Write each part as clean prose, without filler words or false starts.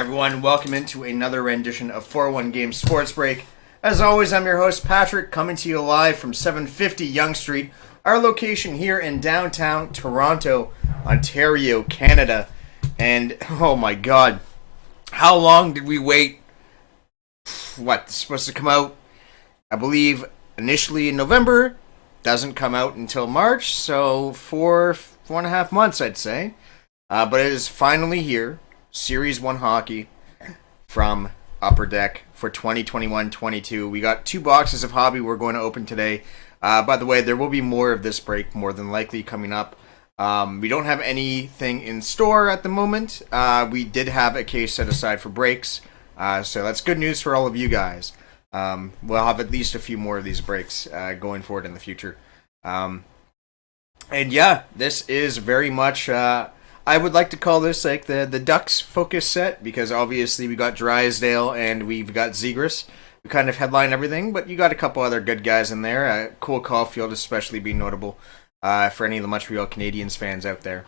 Everyone, welcome into another rendition of 401 Games Sports Break. As always, I'm your host, Patrick, coming to you live from 750 Yonge Street, our location here in downtown Toronto, Ontario, Canada. And, oh my god, how long did we wait It's supposed to come out, I believe, initially in November. Doesn't come out until March, so 4.5 months, I'd say. But it is finally here. Series 1 hockey from Upper Deck for 2021-22. We got 2 boxes of hobby we're going to open today. By the way, there will be more of this break, more than likely, coming up. We don't have anything in store at the moment. We did have a case set aside for breaks, so that's good news for all of you guys. We'll have at least a few more of these breaks going forward in the future. And yeah, this is very much, I would like to call this like the Ducks focus set, because obviously we got Drysdale and we've got Zegras. We kind of headline everything, but you got a couple other good guys in there. Cole Caulfield especially being notable for any of the Montreal Canadiens fans out there.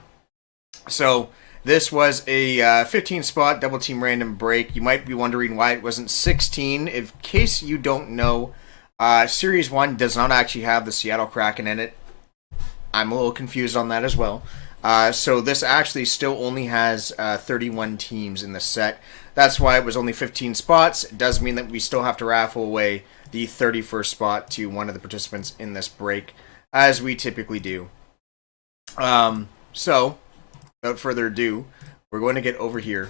So this was a 15-spot double-team random break. You might be wondering why it wasn't 16. In case you don't know, Series 1 does not actually have the Seattle Kraken in it. I'm a little confused on that as well. So this actually still only has 31 teams in the set. That's why it was only 15 spots. It does mean that we still have to raffle away the 31st spot to one of the participants in this break, as we typically do. So, without further ado, we're going to get over here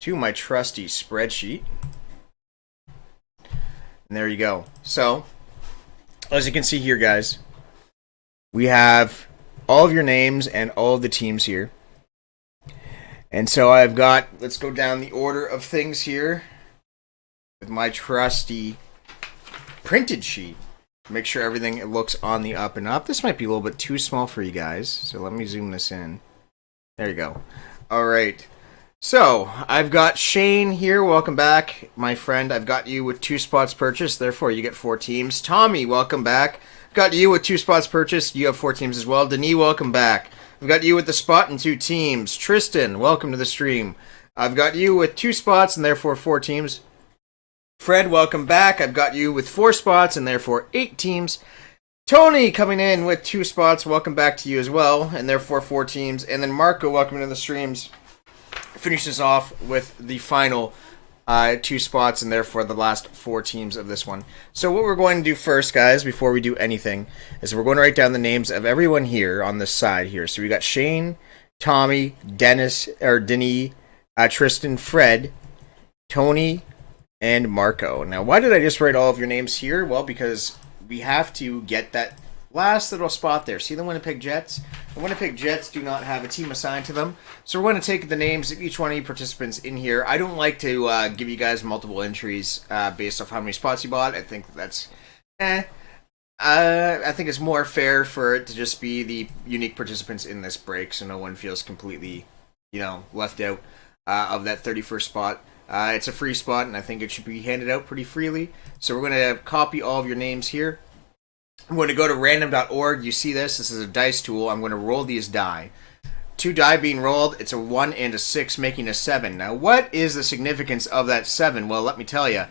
to my trusty spreadsheet. And there you go. So, as you can see here, guys, we have all of your names and all of the teams here. And so I've got, let's go down the order of things here with my trusty printed sheet. Make sure everything looks on the up and up. This might be a little bit too small for you guys, so let me zoom this in. There you go. All right. So, I've got Shane here. Welcome back, my friend. I've got you with 2 spots purchased, therefore you get 4 teams. Tommy, welcome back. Got you with 2 spots purchased. You have 4 teams as well. Denis, welcome back. I've got you with the spot and 2 teams. Tristan, welcome to the stream. I've got you with 2 spots and therefore 4 teams. Fred, welcome back. I've got you with 4 spots and therefore 8 teams. Tony coming in with 2 spots. Welcome back to you as well, and therefore 4 teams. And then Marco, welcome to the streams. Finishes off with the final 2 spots and therefore the last 4 teams of this one. So what we're going to do first, guys, before we do anything, is we're going to write down the names of everyone here on this side here. So we got Shane, Tommy, Denis, Tristan, Fred, Tony, and Marco. Now, why did I just write all of your names here? Well, because we have to get that last little spot there. See the Winnipeg Jets? The Winnipeg Jets do not have a team assigned to them. So we're going to take the names of each one of you participants in here. I don't like to give you guys multiple entries based off how many spots you bought. I think that's I think it's more fair for it to just be the unique participants in this break, so no one feels completely, left out of that 31st spot. It's a free spot, and I think it should be handed out pretty freely. So we're going to copy all of your names here. I'm going to go to random.org. You see this? This is a dice tool. I'm going to roll these die. 2 die being rolled. It's a 1 and a 6, making a 7. Now, what is the significance of that 7? Well, let me tell you.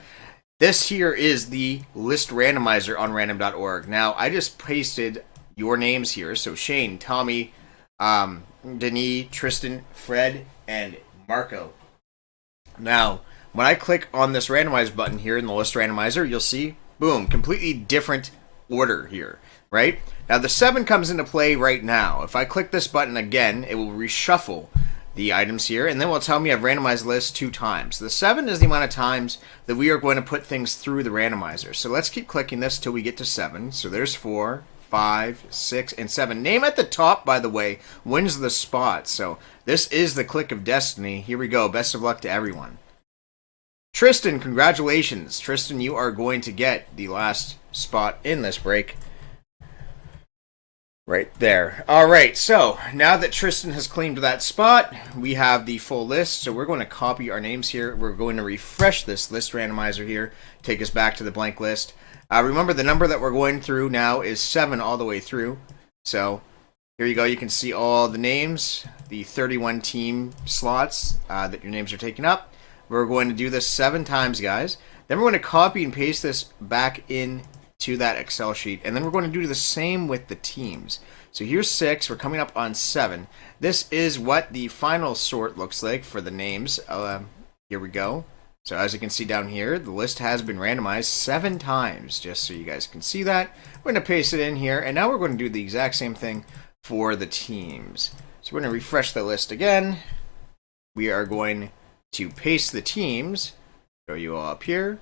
This here is the list randomizer on random.org. Now, I just pasted your names here. So, Shane, Tommy, Denis, Tristan, Fred, and Marco. Now, when I click on this randomize button here in the list randomizer, you'll see, boom, completely different order here, right? Now, the 7 comes into play right now. If I click this button again, it will reshuffle the items here, and then it will tell me I've randomized list 2 times. The 7 is the amount of times that we are going to put things through the randomizer. So let's keep clicking this till we get to 7. So there's 4, 5, 6, and 7. Name at the top, by the way, wins the spot. So this is the click of destiny. Here we go. Best of luck to everyone. Tristan, congratulations. Tristan, you are going to get the last spot in this break. Right there. All right, so now that Tristan has claimed that spot, we have the full list. So we're going to copy our names here. We're going to refresh this list randomizer here, take us back to the blank list. Remember, the number that we're going through now is 7 all the way through. So here you go. You can see all the names, the 31 team slots that your names are taking up. We're going to do this 7 times, guys. Then we're going to copy and paste this back in to that Excel sheet, and then we're going to do the same with the teams. So here's 6. We're coming up on 7. This is what the final sort looks like for the names. Here we go. So as you can see down here, the list has been randomized 7 times, just so you guys can see that. We're going to paste it in here, and now we're going to do the exact same thing for the teams. So we're going to refresh the list again. We are going to paste the teams. Show you all up here.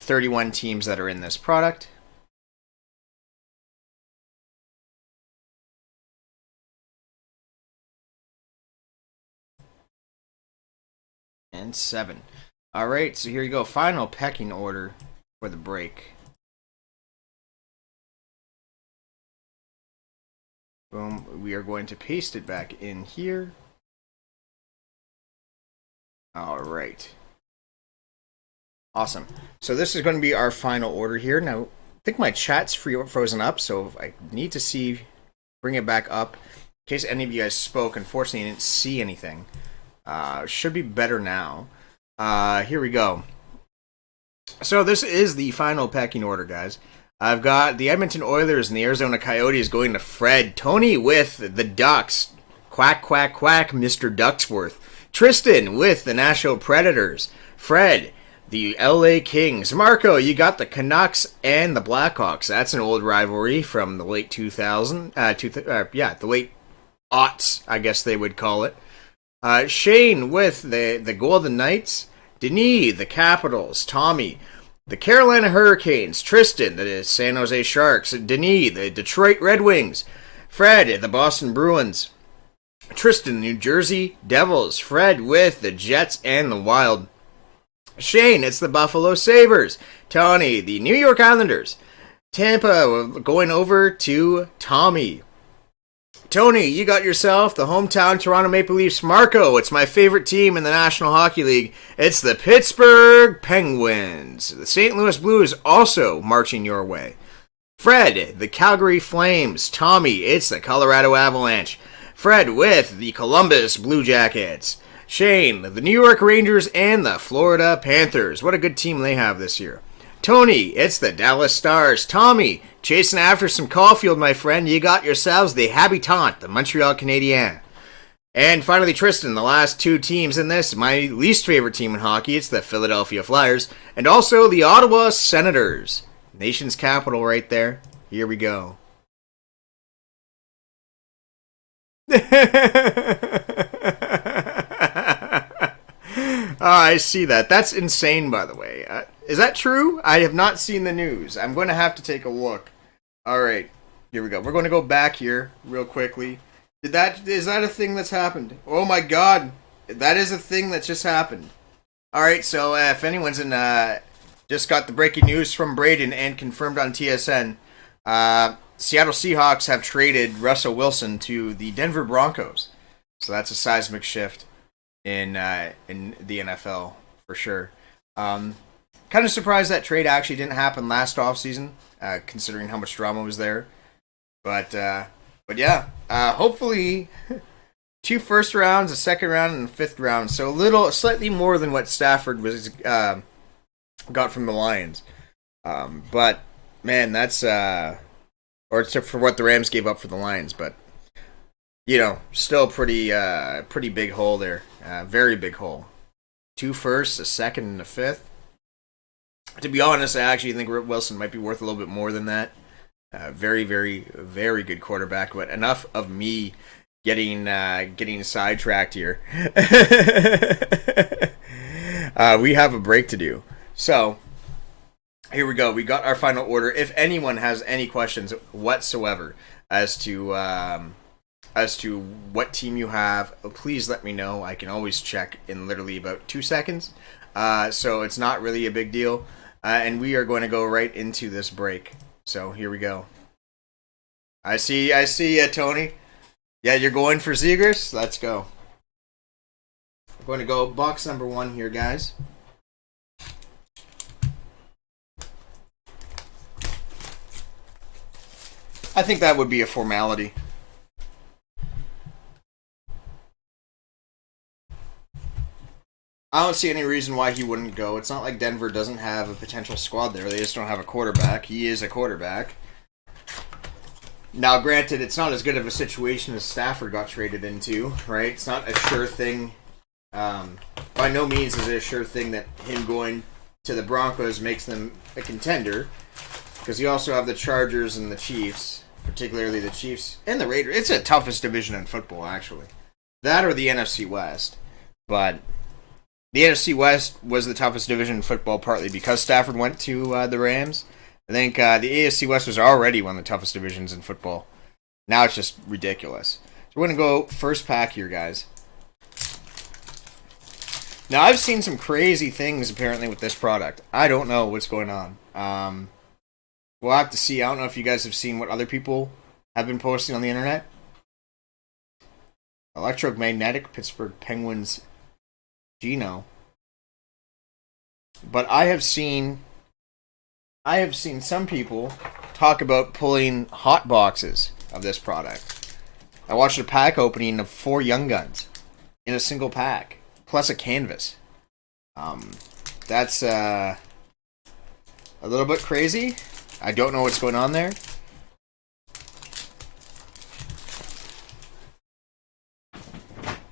31 teams that are in this product. And 7. Alright, so here you go. Final pecking order for the break. Boom. We are going to paste it back in here. Alright. Awesome. So this is going to be our final order here. Now, I think my chat's frozen up, so I need to bring it back up. In case any of you guys spoke, unfortunately I didn't see anything. Should be better now. Here we go. So this is the final pecking order, guys. I've got the Edmonton Oilers and the Arizona Coyotes going to Fred. Tony with the Ducks. Quack, quack, quack, Mr. Ducksworth. Tristan with the Nashville Predators. Fred, the LA Kings. Marco, you got the Canucks and the Blackhawks. That's an old rivalry from the late 2000s. The late aughts, I guess they would call it. Shane with the Golden Knights. Denis, the Capitals. Tommy, the Carolina Hurricanes. Tristan, the San Jose Sharks. Denis, the Detroit Red Wings. Fred, the Boston Bruins. Tristan, New Jersey Devils. Fred with the Jets and the Wild. Shane, it's the Buffalo Sabres. Tony, the New York Islanders. Tampa, going over to Tommy. Tony, you got yourself the hometown Toronto Maple Leafs. Marco, it's my favorite team in the National Hockey League. It's the Pittsburgh Penguins. The St. Louis Blues also marching your way. Fred, the Calgary Flames. Tommy, it's the Colorado Avalanche. Fred with the Columbus Blue Jackets. Shane, the New York Rangers and the Florida Panthers. What a good team they have this year. Tony, it's the Dallas Stars. Tommy, chasing after some Caulfield, my friend. You got yourselves the Habitant, the Montreal Canadiens. And finally, Tristan, the last 2 teams in this, my least favorite team in hockey. It's the Philadelphia Flyers and also the Ottawa Senators. Nation's capital right there. Here we go. I see that. That's insane, by the way. Is that true? I have not seen the news. I'm going to have to take a look. Alright, here we go. We're going to go back here real quickly. Is that a thing that's happened? Oh my god. That is a thing that just happened. Alright, so if anyone's just got the breaking news from Braden and confirmed on TSN, Seattle Seahawks have traded Russell Wilson to the Denver Broncos. So that's a seismic shift in the NFL for sure. Kind of surprised that trade actually didn't happen last offseason, considering how much drama was there. But yeah, hopefully 2 first rounds, a second round, and a 5th round. So slightly more than what Stafford was got from the Lions. But man, that's for what the Rams gave up for the Lions. But you know, still pretty big hole there. Very big hole. 2 firsts, a second, and a 5th. To be honest, I actually think Wilson might be worth a little bit more than that. Very, very, very good quarterback. But enough of me getting sidetracked here. We have a break to do. So, here we go. We got our final order. If anyone has any questions whatsoever as to what team you have, please let me know. I can always check in literally about 2 seconds. So it's not really a big deal. And we are going to go right into this break. So here we go. I see you, Tony. Yeah, you're going for Zegers? Let's go. I'm going to go box number 1 here, guys. I think that would be a formality. I don't see any reason why he wouldn't go. It's not like Denver doesn't have a potential squad there. They just don't have a quarterback. He is a quarterback. Now, granted, it's not as good of a situation as Stafford got traded into, right? It's not a sure thing By no means is it a sure thing that him going to the Broncos makes them a contender, because you also have the Chargers and the Chiefs, particularly the Chiefs and the Raiders. It's the toughest division in football, actually. That or the NFC West. But the NFC West was the toughest division in football, partly because Stafford went to the Rams. I think the AFC West was already one of the toughest divisions in football. Now it's just ridiculous. So we're going to go first pack here, guys. Now, I've seen some crazy things, apparently, with this product. I don't know what's going on. We'll have to see. I don't know if you guys have seen what other people have been posting on the internet. Electromagnetic Pittsburgh Penguins Geno. But I have seen some people talk about pulling hot boxes of this product. I watched a pack opening of 4 Young Guns in a single pack, plus a canvas. That's a little bit crazy. I don't know what's going on there.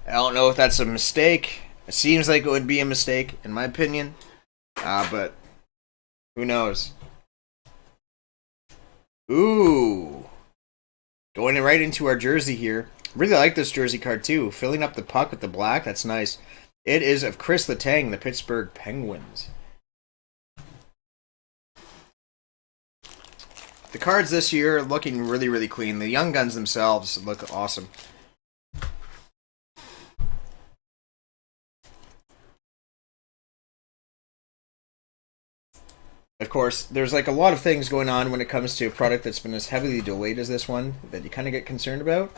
I don't know if that's a mistake. It seems like it would be a mistake, in my opinion. But who knows? Ooh. Going right into our jersey here. Really like this jersey card, too. Filling up the puck with the black. That's nice. It is of Chris Letang, the Pittsburgh Penguins. The cards this year are looking really, really clean. The Young Guns themselves look awesome. Of course, there's like a lot of things going on when it comes to a product that's been as heavily delayed as this one that you kind of get concerned about.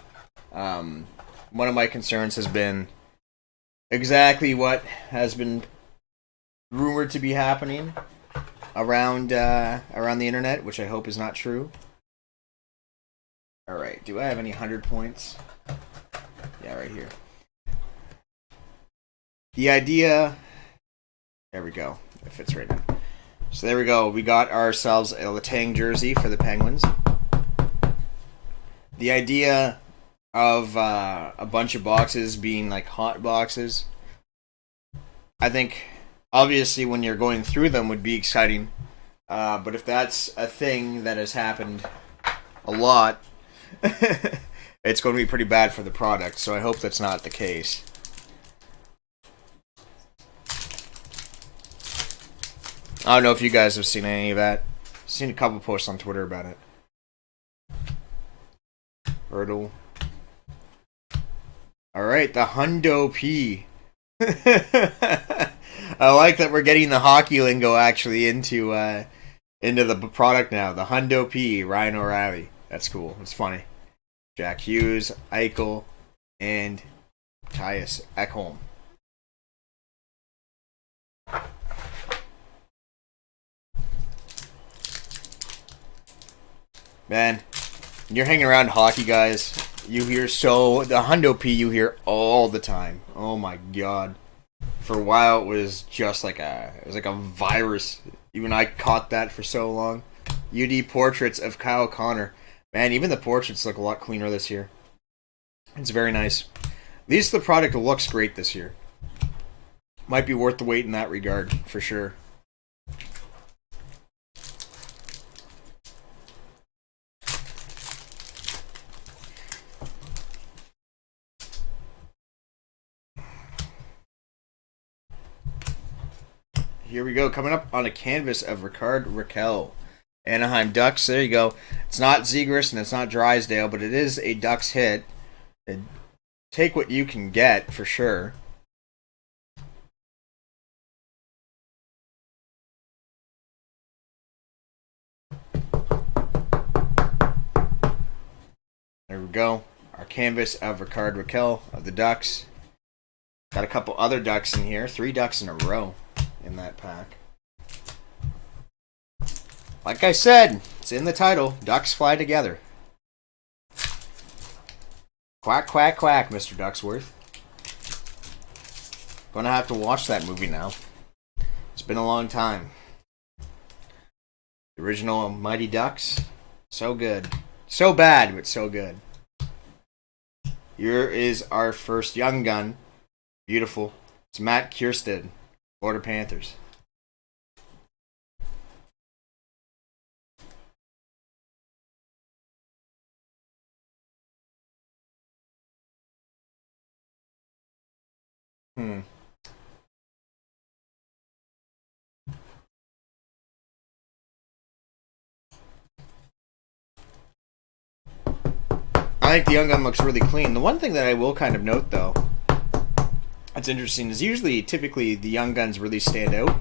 One of my concerns has been exactly what has been rumored to be happening around the internet, which I hope is not true. All right, do I have any 100 points? Yeah, right here. The idea. There we go. It fits right in. So there we go. We got ourselves a Letang jersey for the Penguins. The idea of a bunch of boxes being like hot boxes, I think obviously when you're going through them would be exciting. But if that's a thing that has happened a lot, it's going to be pretty bad for the product. So I hope that's not the case. I don't know if you guys have seen any of that. I've seen a couple posts on Twitter about it. Hurdle. Alright, the Hundo P. I like that we're getting the hockey lingo actually into the product now. The Hundo P, Ryan O'Reilly. That's cool. It's funny. Jack Hughes, Eichel, and Tyus Ekholm. Man, you're hanging around hockey, guys. You hear the Hundo P you hear all the time. Oh my god. For a while it was just like a virus. Even I caught that for so long. UD portraits of Kyle Connor. Man, even the portraits look a lot cleaner this year. It's very nice. At least the product looks great this year. Might be worth the wait in that regard, for sure. Here we go, coming up on a canvas of Rickard Rakell. Anaheim Ducks, there you go. It's not Zegras and it's not Drysdale, but it is a Ducks hit. Take what you can get, for sure. There we go. Our canvas of Rickard Rakell of the Ducks. Got a couple other Ducks in here. 3 Ducks in a row in that pack. Like I said, it's in the title. Ducks fly together. Quack, quack, quack, Mr. Ducksworth. Gonna have to watch that movie now. It's been a long time. The original Mighty Ducks. So good. So bad, but so good. Here is our first Young Gun. Beautiful. It's Matt Kiersted, Florida Panthers. I think the young gun looks really clean. The one thing that I will kind of note, though, that's interesting, is typically, the young guns really stand out.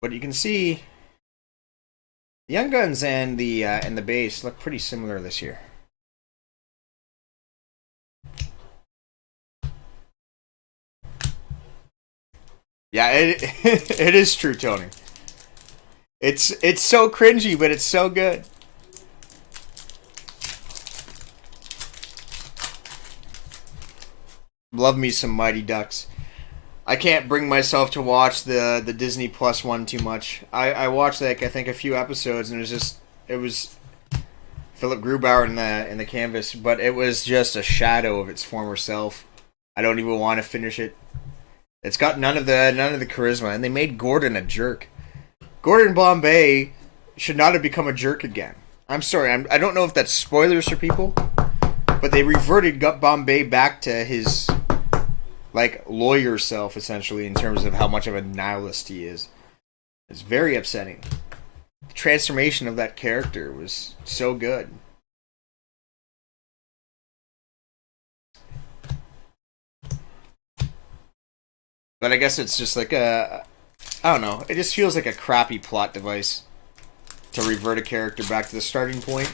But you can see the young guns and the base look pretty similar this year. Yeah, it is true, Tony. It's so cringy, but it's so good. Love me some Mighty Ducks. I can't bring myself to watch the Disney Plus one too much. I watched like I think a few episodes, and it was Philip Grubauer in the canvas, but it was just a shadow of its former self. I don't even want to finish it. It's got none of the charisma, and they made Gordon a jerk. Gordon Bombay should not have become a jerk again. I'm sorry, I don't know if that's spoilers for people, but they reverted Bombay back to his like lawyer self essentially in terms of how much of a nihilist he is. It's very upsetting. The transformation of that character was so good. But I guess it's just like I don't know. It just feels like a crappy plot device to revert a character back to the starting point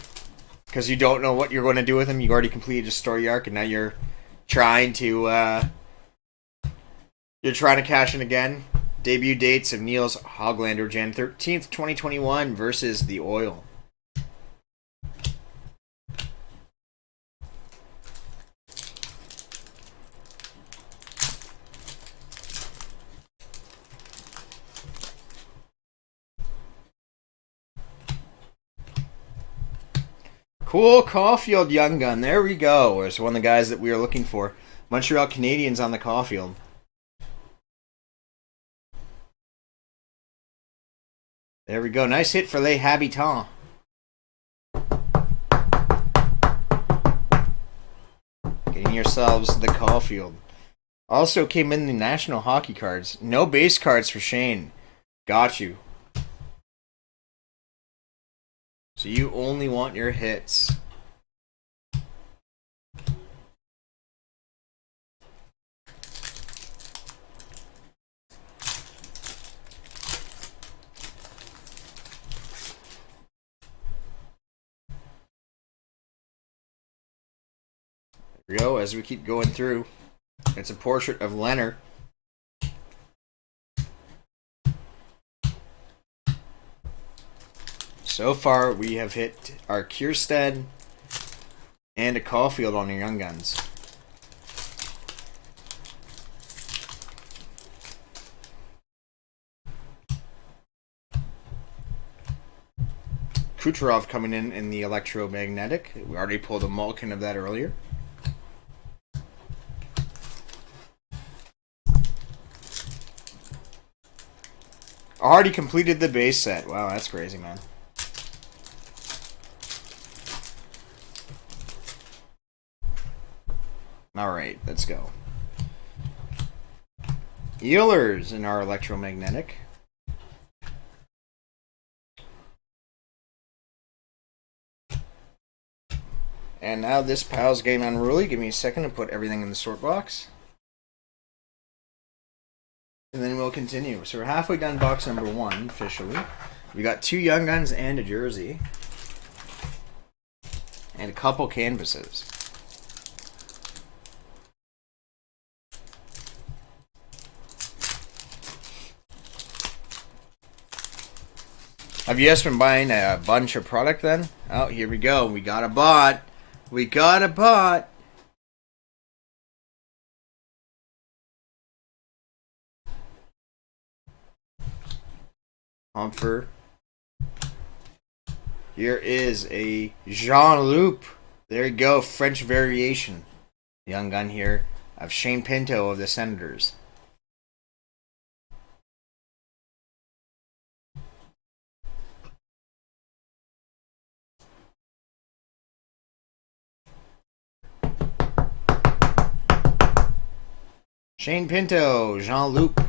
because you don't know what you're going to do with him. You've already completed a story arc, and now you're trying to cash in again. Debut dates of Niels Hoglander, Jan 13th, 2021 versus the Oil. Cool Caulfield Young Gun. There we go. It's one of the guys that we were looking for. Montreal Canadiens on the Caulfield. There we go. Nice hit for Les Habitants. Getting yourselves the Caulfield. Also came in the National Hockey cards. No base cards for Shane. Got you. So you only want your hits. There we go, as we keep going through. It's a portrait of Leonard. So far, we have hit our Kiersted and a Caulfield on your Young Guns. Kucherov coming in the electromagnetic. We already pulled a Malkin of that earlier. Already completed the base set. Wow, that's crazy, man. Alright, let's go. Ehlers in our electromagnetic. And now this pal's getting unruly. Give me a second to put everything in the sort box. And then we'll continue. So we're halfway done box number 1, officially. We got 2 Young Guns and a jersey. And a couple canvases. Have you guys been buying a bunch of product then? Oh, here we go. We got a bot. We got a bot. Humfer. Here is a Jean-Luc. There you go. French variation. Young Gun here. of Shane Pinto of the Senators. Shane Pinto, Jean-Luc,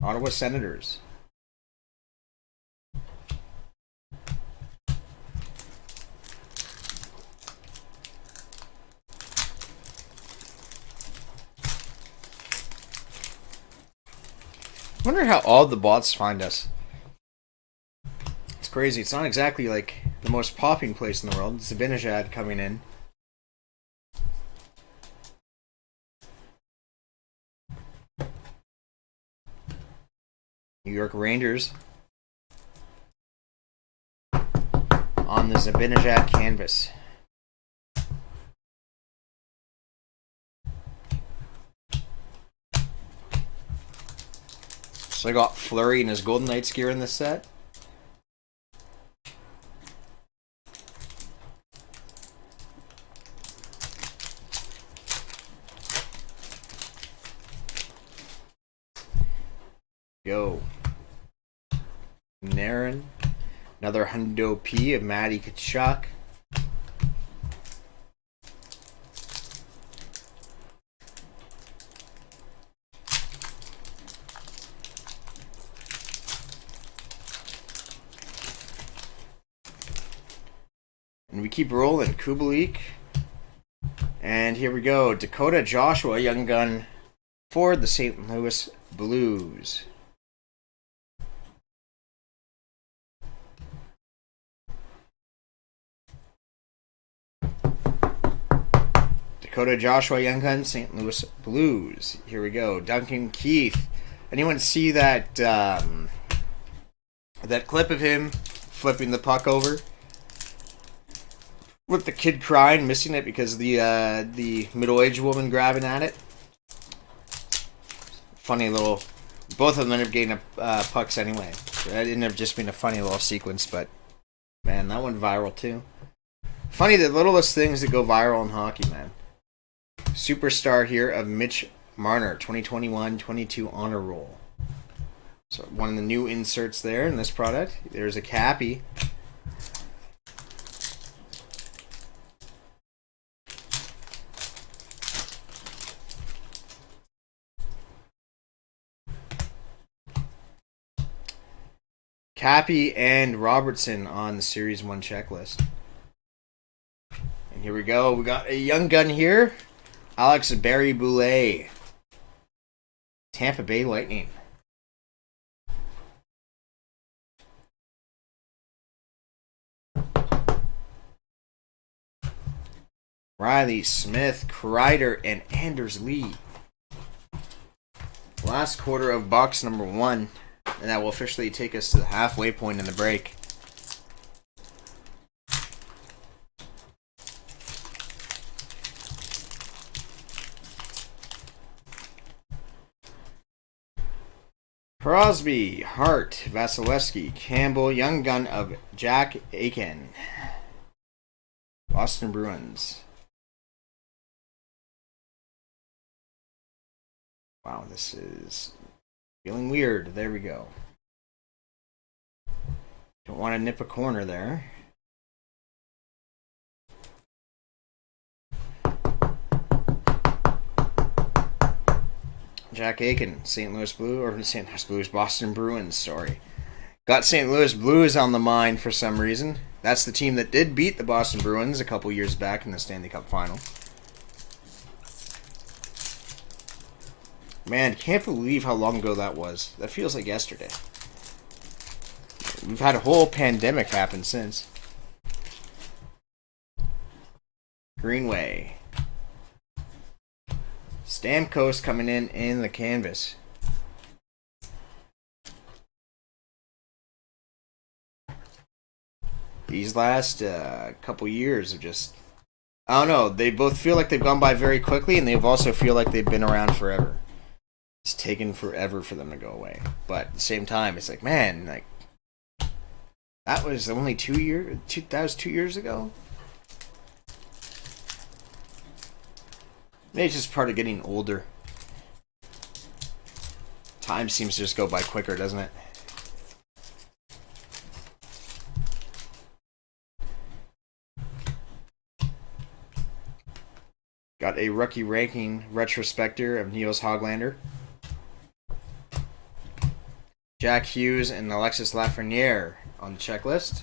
Ottawa Senators. I wonder how all the bots find us. It's crazy. It's not exactly like the most popping place in the world. It's Zibanejad coming in. New York Rangers on the Zibanejad canvas. So I got Fleury in his Golden Knights gear in this set. Go. Naren. Another Hundo P of Matty Tkachuk. And we keep rolling. Kubalik. And here we go. Dakota Joshua, young gun for the St. Louis Blues. Dakota Joshua, young gun, St. Louis Blues. Here we go. Duncan Keith. Anyone see that that clip of him flipping the puck over with the kid crying, missing it because the middle-aged woman grabbing at it? Funny little. Both of them ended up getting pucks anyway. That ended up just being a funny little sequence, but man, that went viral too. Funny, the littlest things that go viral in hockey, man. Superstar here of Mitch Marner, 2021-22 honor roll. So one of the new inserts there in this product. There's a Cappy. Cappy and Robertson on the Series 1 checklist. And here we go. We got a young gun here. Alex Barry-Boulet. Tampa Bay Lightning. Riley Smith, Kreider, and Anders Lee. Last quarter of box number 1. And that will officially take us to the halfway point in the break. Crosby, Hart, Vasilevsky, Campbell, young gun of Jack Aiken. Boston Bruins. Wow, this is feeling weird. There we go. Don't want to nip a corner there. Jack Aiken, St. Louis Blues, or St. Louis Blues, Boston Bruins, sorry. Got St. Louis Blues on the mind for some reason. That's the team that did beat the Boston Bruins a couple years back in the Stanley Cup Final. Man, can't believe how long ago that was. That feels like yesterday. We've had a whole pandemic happen since. Greenway. Stamkos coming in the canvas. These last couple years have just, I don't know, they both feel like they've gone by very quickly, and they also feel like they've been around forever. It's taken forever for them to go away. But at the same time, it's like, man, like, that was only 2 years, that was 2 years ago? Maybe it's just part of getting older. Time seems to just go by quicker, doesn't it? Got a rookie ranking retrospector of Niels Hoglander, Jack Hughes, and Alexis Lafreniere on the checklist.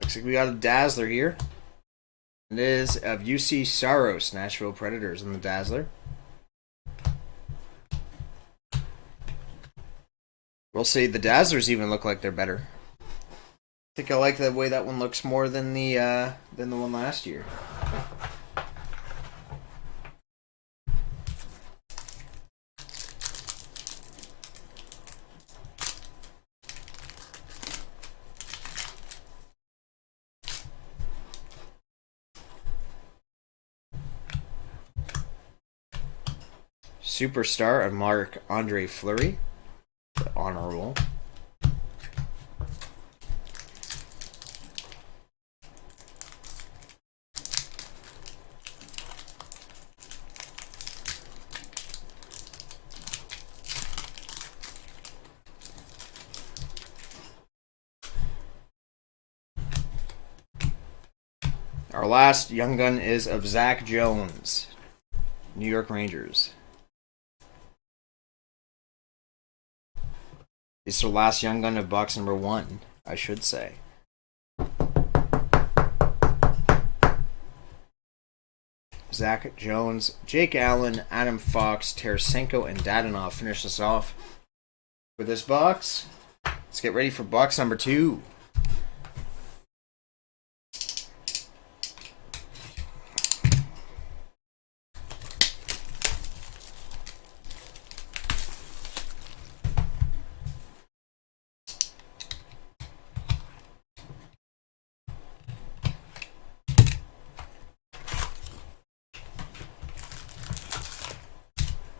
Looks like we got a Dazzler here. It is of UC Saros, Nashville Predators in the Dazzler. We'll say the Dazzlers even look like they're better. I think I like the way that one looks more than the one last year. Superstar of Marc-Andre Fleury, the honor roll. Our last Young Gun is of Zach Jones, New York Rangers. It's the last Young Gun of box number 1, I should say. Zach Jones, Jake Allen, Adam Fox, Tarasenko, and Dadonov finish us off with this box. Let's get ready for box number 2.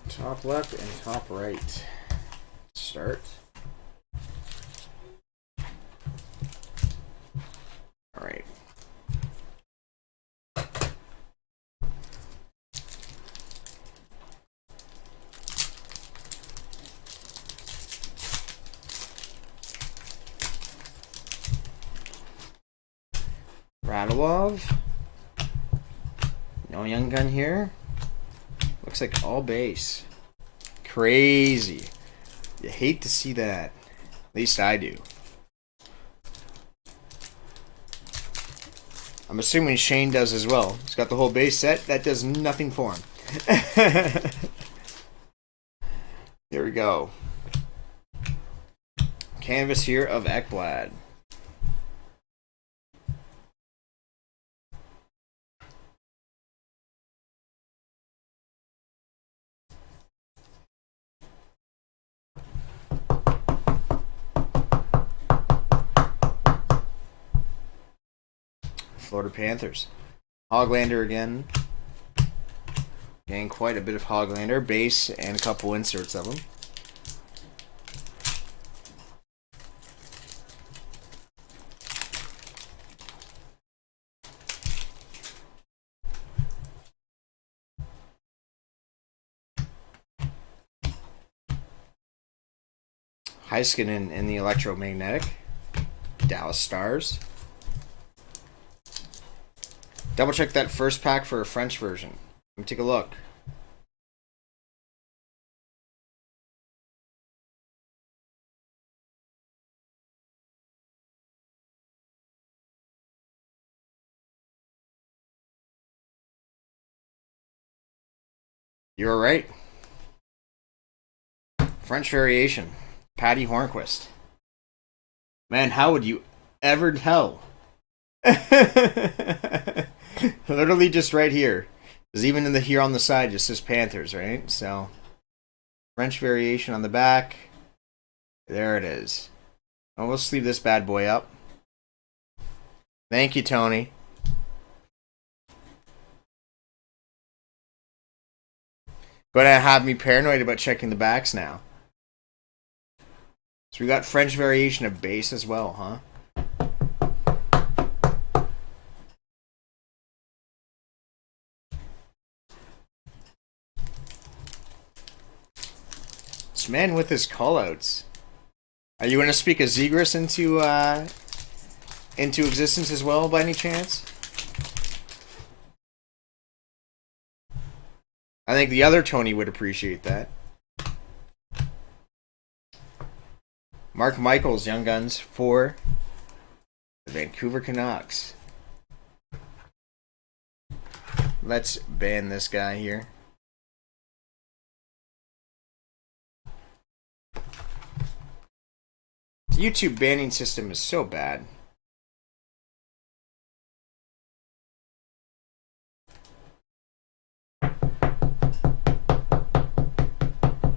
Top left and top right. Start. All right. Radulov. No Young Gun here. Looks like all base. Crazy. You hate to see that. At least I do. I'm assuming Shane does as well. He's got the whole base set. That does nothing for him. Here we go. Canvas here of Ekblad. Florida Panthers. Hoglander again. Getting quite a bit of Hoglander. Base and a couple inserts of them. Heiskanen in the electromagnetic. Dallas Stars. Double check that first pack for a French version. Let me take a look. You're right. French variation. Patty Hornquist. Man, how would you ever tell? Literally just right here. Because even in the here on the side just says Panthers, right? So French variation on the back. There it is. Oh, we'll sleeve this bad boy up. Thank you, Tony. Gonna have me paranoid about checking the backs now. So we got French variation of base as well, huh? This man with his callouts. Are you going to speak a Zegras into existence as well, by any chance? I think the other Tony would appreciate that. Mark Michaels, Young Guns for the Vancouver Canucks. Let's ban this guy here. The YouTube banning system is so bad.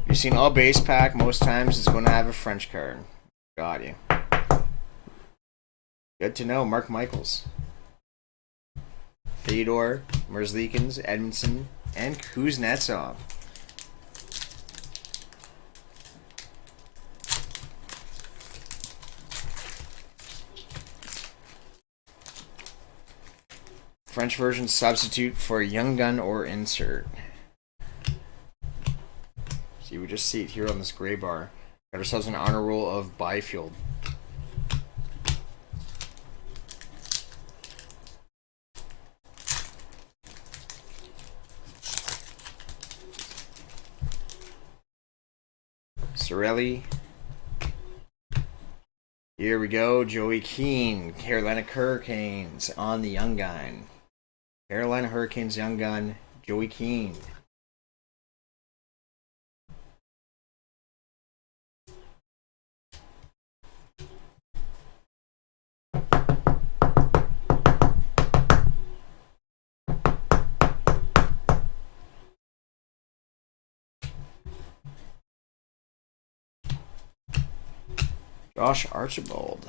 You've seen all base pack, most times it's going to have a French card. Got you. Good to know, Mark Michaels. Theodore, Merzlikins, Edmondson, and Kuznetsov. French version substitute for Young Gun or insert. So you would just see it here on this gray bar. Got ourselves an honor roll of Byfield. Sorelli. Here we go. Joey Keane. Carolina Hurricanes on the Young Gun. Carolina Hurricanes Young Gun. Joey Keane. Josh Archibald.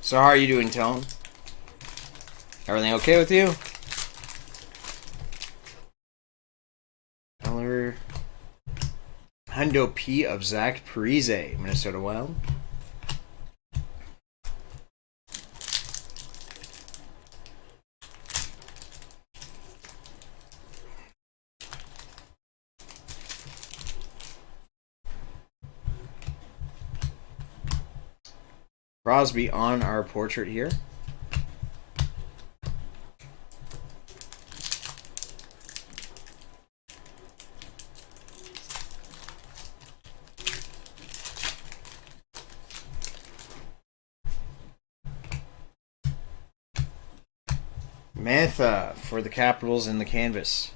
So how are you doing, Tone? Everything okay with you? Hundo P of Zach Parise, Minnesota Wild. Crosby on our portrait here. Mantha for the Capitals in the canvas.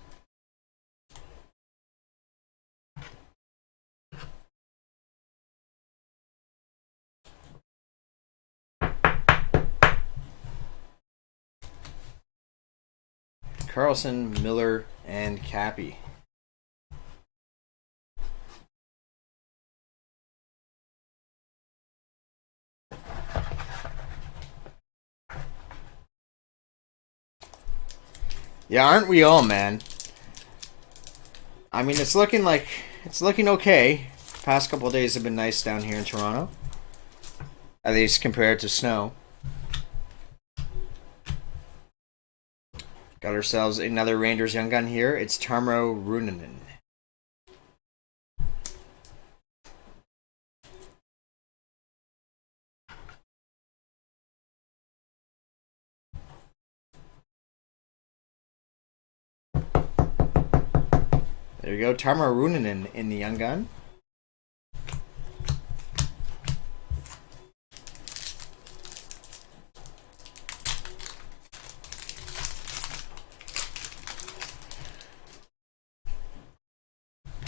Carlson, Miller, and Cappy. Yeah, aren't we all, man? I mean, it's looking okay. Past couple of days have been nice down here in Toronto. At least compared to snow. Got ourselves another Rangers Young Gun here. It's Tarmo Runanen. There you go, Tarmo Runanen in the Young Gun.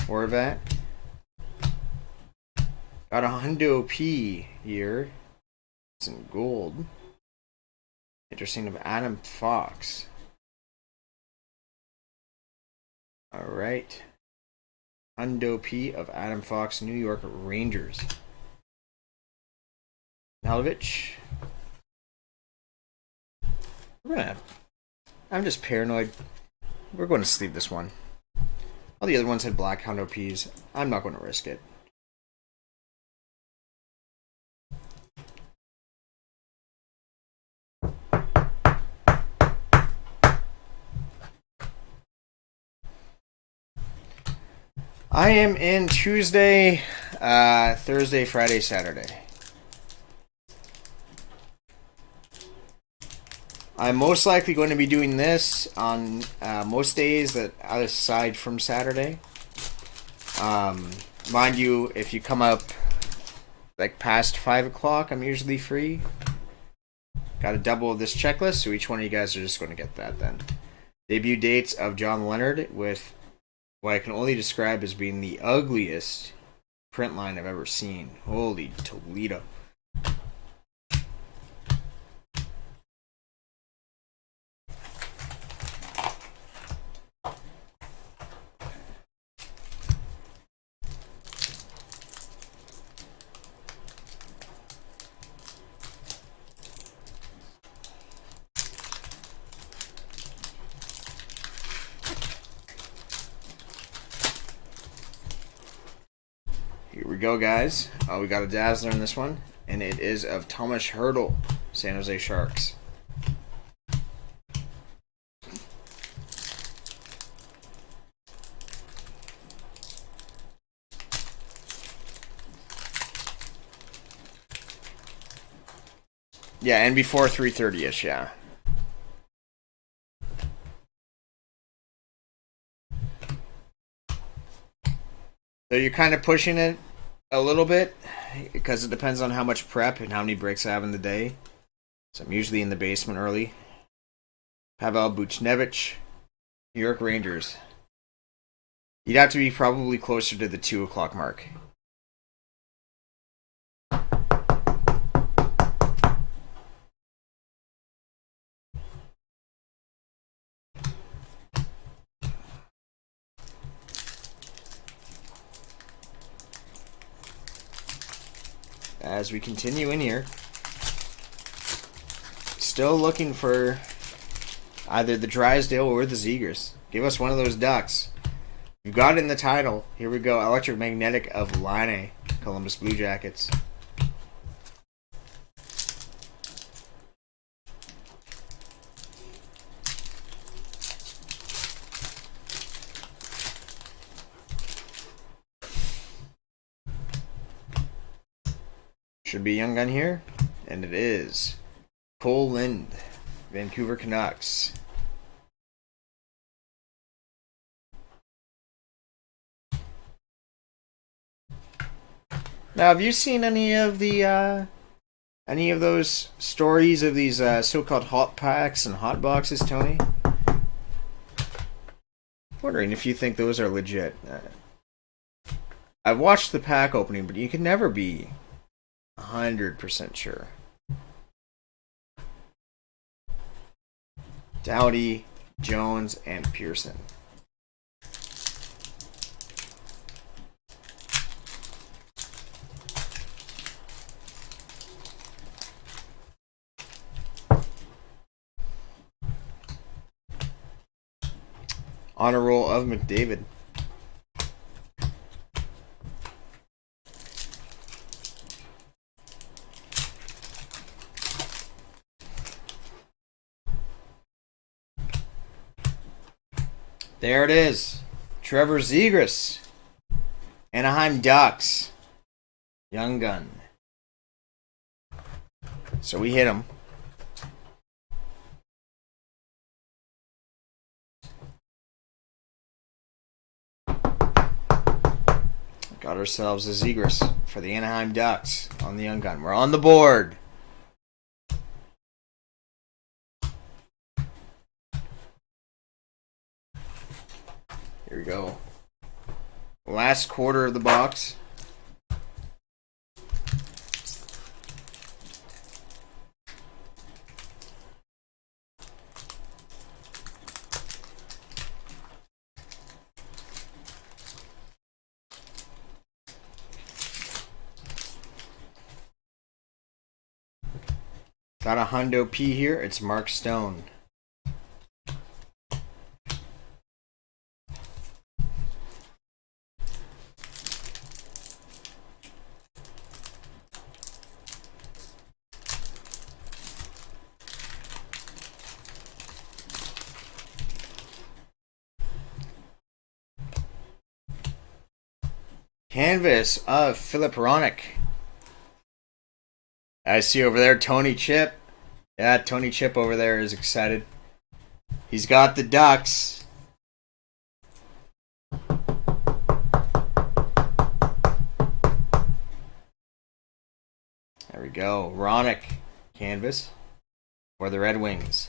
Horvat. Got a Hundo P here. It's in gold. Interesting of Adam Fox. Alright. Hundo P of Adam Fox, New York Rangers. Malovich. I'm just paranoid. We're going to sleeve this one. All the other ones had black Hound OPs. I'm not going to risk it. I am in Tuesday, Thursday, Friday, Saturday. I'm most likely going to be doing this on most days that aside from Saturday. Mind you, if you come up like past 5 o'clock, I'm usually free. Got a double of this checklist, so each one of you guys are just going to get that then. Debut dates of John Leonard with what I can only describe as being the ugliest print line I've ever seen. Holy Toledo. Here we go, guys. We got a Dazzler in this one, and it is of Thomas Hurdle, San Jose Sharks. Yeah, and before 3:30ish, yeah. So you're kind of pushing it a little bit because it depends on how much prep and how many breaks I have in the day. So I'm usually in the basement early. Pavel Buchnevich, New York Rangers. You'd have to be probably closer to the 2 o'clock mark. As we continue in here, still looking for either the Drysdale or the Zegers. Give us one of those ducks. You've got it in the title. Here we go. Electromagnetic of Line, Columbus Blue Jackets. Should be a young gun here, and it is. Cole Lind, Vancouver Canucks. Now, have you seen any of those stories of these so-called hot packs and hot boxes, Tony? Wondering if you think those are legit. I've watched the pack opening, but you can never be 100% sure. Doughty, Jones, and Pearson. Honor roll of McDavid. There it is. Trevor Zegras. Anaheim Ducks. Young gun. So we hit him. Got ourselves a Zegras for the Anaheim Ducks on the young gun. We're on the board. Here we go. Last quarter of the box. Got a Hundo P here. It's Mark Stone. Canvas of Philip Ronick. I see over there Tony Chip. Yeah, Tony Chip over there is excited. He's got the Ducks. There we go. Ronick canvas for the Red Wings.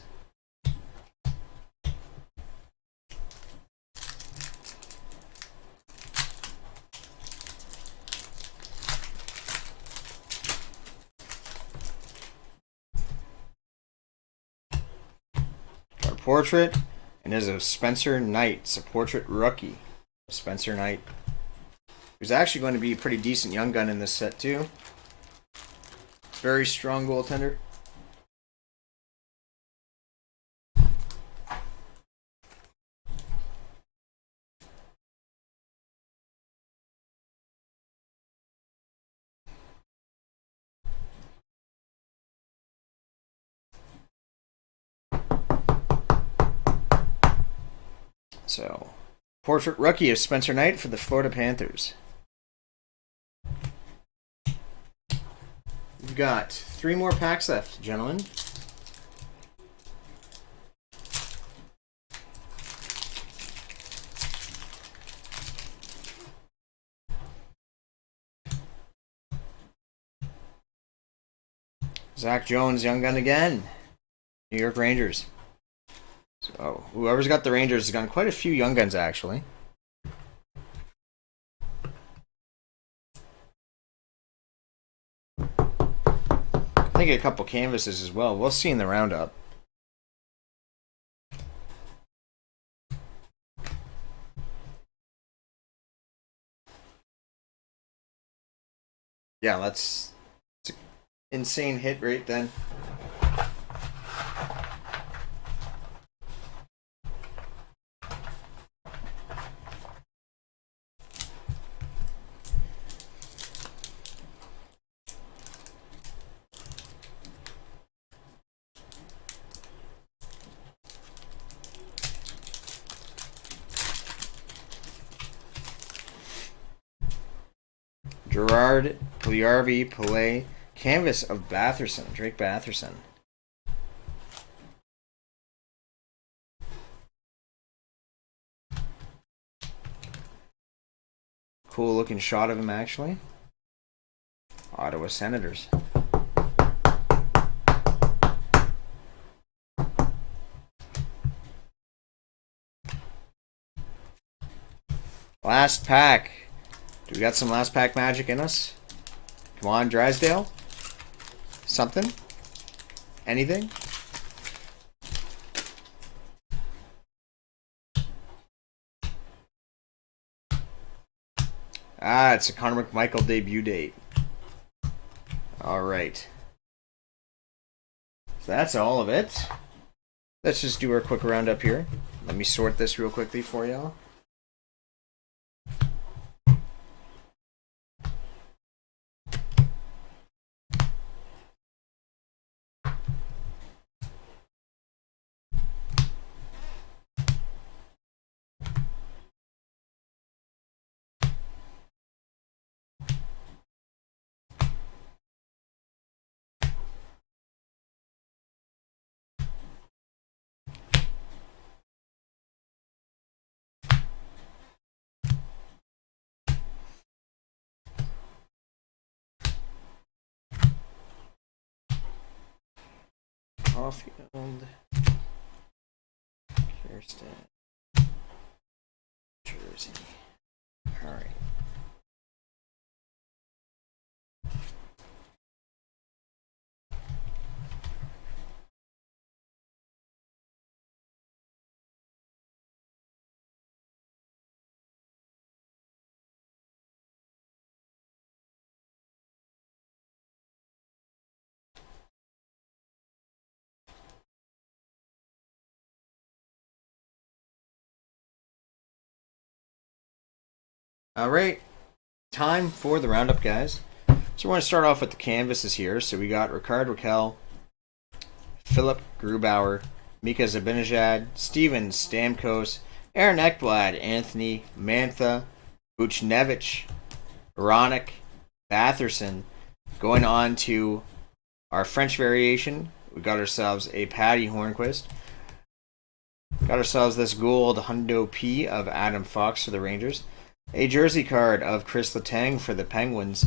Our portrait, and is a Spencer Knight. It's a portrait rookie. Spencer Knight. Who's actually going to be a pretty decent young gun in this set too. Very strong goaltender. So, portrait rookie of Spencer Knight for the Florida Panthers. We've got 3 more packs left, gentlemen. Zach Jones, young gun again. New York Rangers. So, whoever's got the Rangers has gotten quite a few young guns, actually. I think a couple canvases as well. We'll see in the roundup. Yeah, that's an insane hit rate then. Gerard Pugliarvi canvas of Batherson, Drake Batherson. Cool looking shot of him, actually. Ottawa Senators. Last pack. Do we got some last pack magic in us? Come on, Drysdale. Something? Anything? Ah, it's a Connor McMichael debut date. Alright. So that's all of it. Let's just do our quick roundup here. Let me sort this real quickly for y'all. Caulfield, Kirsten, Jersey. All right. All right, time for the roundup, guys. So we're going to start off with the canvases here. So we got Ricard Raquel, Philip Grubauer, Mika Zibanejad, Steven Stamkos, Aaron Ekblad, Anthony Mantha, Buchnevich, Ronick, Batherson. Going on to our French variation, we got ourselves a Patty Hornquist. Got ourselves this gold Hundo P of Adam Fox for the Rangers. A jersey card of Chris Letang for the Penguins.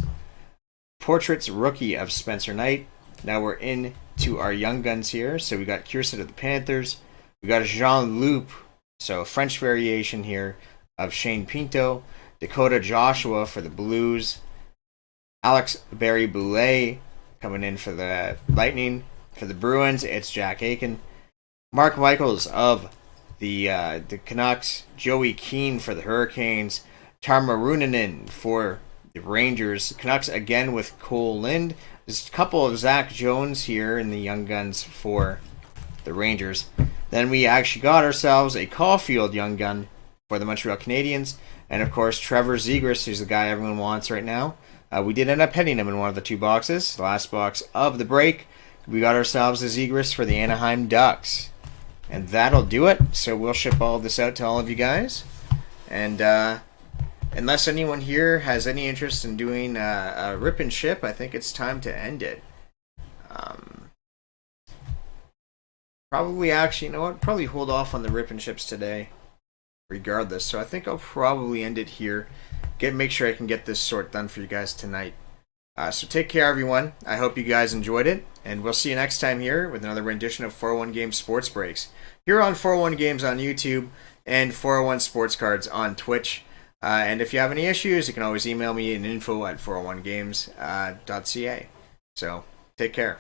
Portraits rookie of Spencer Knight. Now we're into our young guns here. So we got Kiersett of the Panthers. We got a Jean-Loup, so a French variation here of Shane Pinto. Dakota Joshua for the Blues. Alex Barry-Boulet coming in for the Lightning. For the Bruins, it's Jack Aiken. Mark Michaels of the Canucks. Joey Keane for the Hurricanes. Tarmo Ruunanen for the Rangers. Canucks again with Cole Lind. There's a couple of Zach Jones here in the Young Guns for the Rangers. Then we actually got ourselves a Caulfield Young Gun for the Montreal Canadiens. And of course, Trevor Zegras, who's the guy everyone wants right now. We did end up hitting him in one of the two boxes. The last box of the break, we got ourselves a Zegras for the Anaheim Ducks. And that'll do it. So we'll ship all of this out to all of you guys. And unless anyone here has any interest in doing a rip and ship, I think it's time to end it. Probably actually, you know what? Probably hold off on the rip and ships today, regardless. So I think I'll probably end it here. Make sure I can get this sort done for you guys tonight. So take care, everyone. I hope you guys enjoyed it, and we'll see you next time here with another rendition of 401 Games Sports Breaks here on 401 Games on YouTube and 401 Sports Cards on Twitch. And if you have any issues, you can always email me at info@401games.ca. So take care.